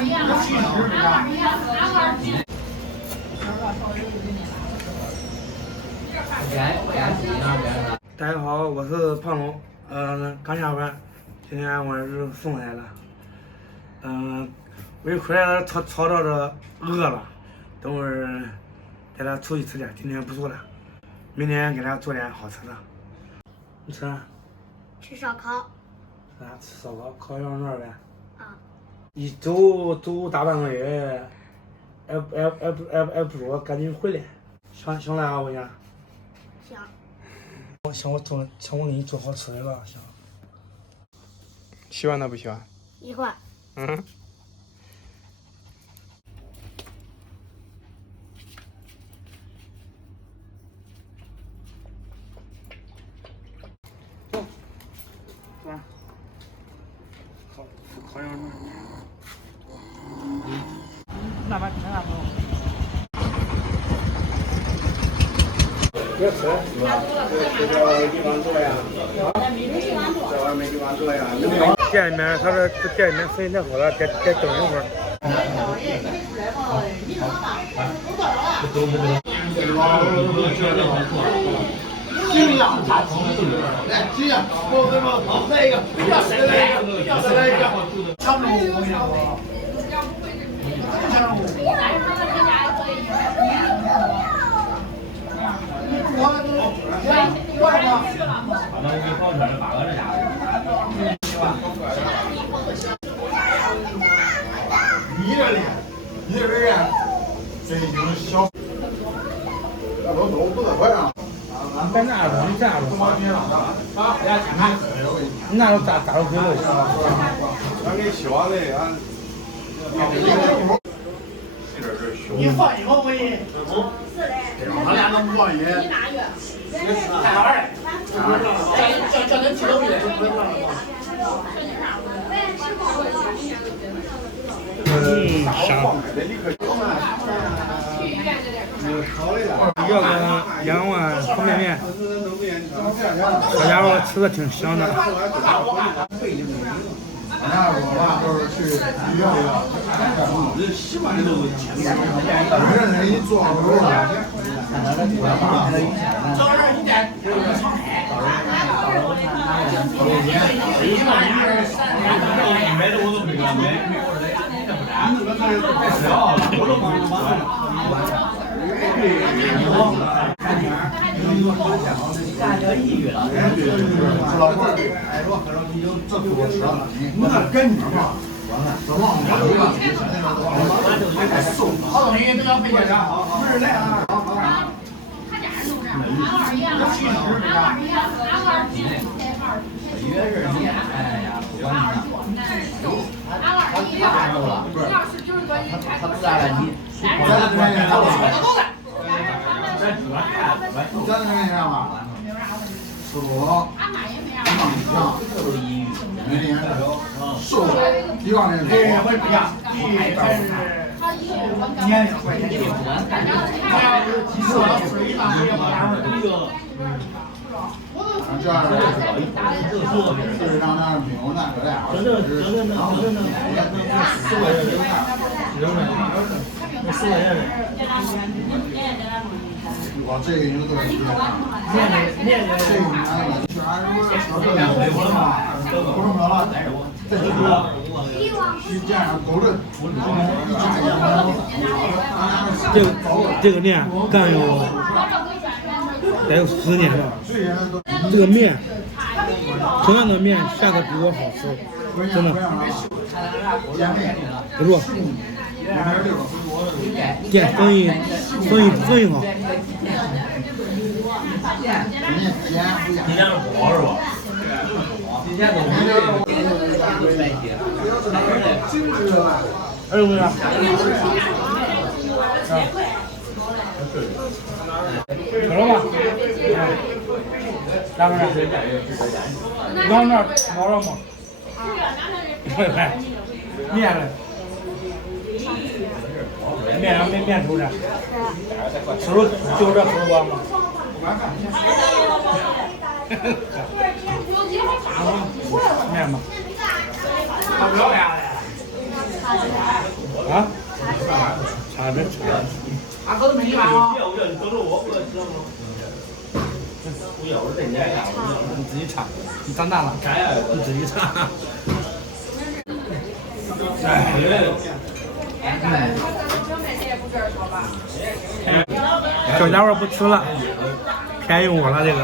大家好，我是胖龙，刚下班，今天我儿子送来了，我一回来了，吵着饿了，等会儿带他出去吃点，今天不做了，明天给他做点好吃的。你吃啥？吃烧烤。吃烧烤，烤羊肉呗。啊。一走大半个月，不说赶紧回来，行了啊，我讲。行。想我给你做好吃的了，行。喜欢他不喜欢？喜欢。嗯。烤羊肉。那把天哪，别吃，这个地方做呀。这玩意没地方做呀。店里面他说这店里面生意太好了，再等一会儿。尽量炸鸡，来，尽量，我这个来一个，再来一个，差不多我讲过。你这里，你这人这就是小，那都不得快啊。别那种，你这样种，你那种咋都可以。俺给削的，俺。你放一毛没？他俩能不放一？太好了，叫恁几个月？香。要个2碗方便面，这家伙吃的挺香的。那我吧，就是去医院里，这习惯的都没人给你做好肉了。早上一点，买的我都不敢买，你那个太少了，我都不买。老婆的，这多吃了，我那跟你嘛，这忘了一个，好东西都要费点啥，不是来啊。吃不好，放下，每天瘦一万人。哎，我也不讲，你还是年2块钱一斤，他要是吃了水大也不单位。这样是让那没有那个呀，我这个有点儿面这个不是了，这这样都是这个面干有得有10年了。这个面，同样的面下的比我好吃，真的。不错，店生意好。今天是不好是吧？今天都哎呦喂！可了吧？咋回事？刚那毛了吗？快，面了。面熟了，吃肉就这吃光吗？面吧。啊？差点。俺口都没完啊！你自己唱，你长大了，你自己唱。小家伙不吃了，便宜我了这个。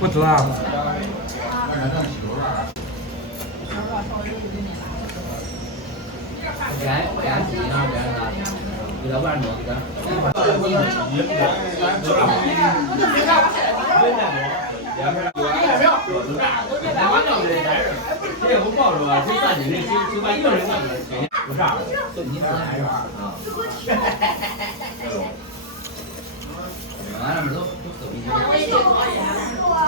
不吃啊。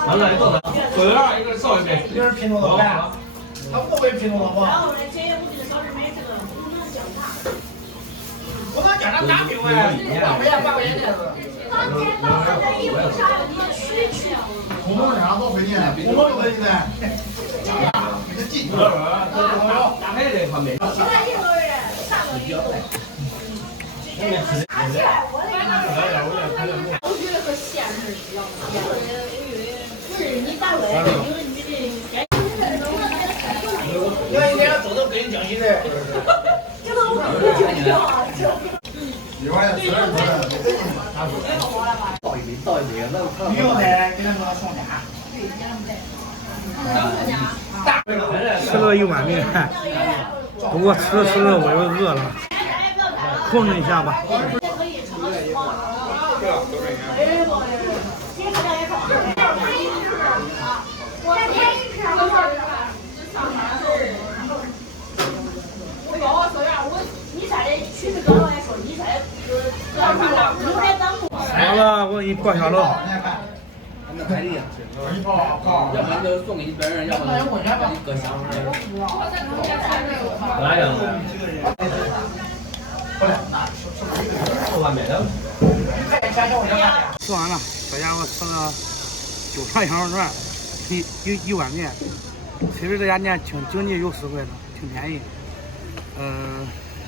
完了，手榴弹一个少一杯，一人品种多呗？他不会品种多不？我那家长打品哎，8块钱8块钱的。我们家多块钱，我们多块钱呢？这进去了，打开这方面。我觉得和咸是一样的，不是你打外头有的女的该。我一天走都跟你讲起的。这个我不讲究啊，一碗吃点多的。倒一杯，那你用的给他们送家。吃了一碗面，不过吃着吃着我又饿了，控制一下吧。好了，我给你报销了。要不然就送给你本人，要不然你搁箱子里。来呀！吃完了，小家伙吃了9串羊肉串，一碗面。其实这家店挺经济又实惠的，挺便宜。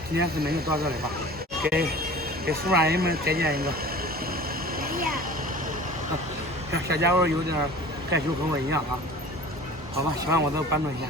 今天视频就到这里吧，给叔阿姨们再见一个。小家伙有点害羞，和我一样啊。好吧，希望我能关注一下。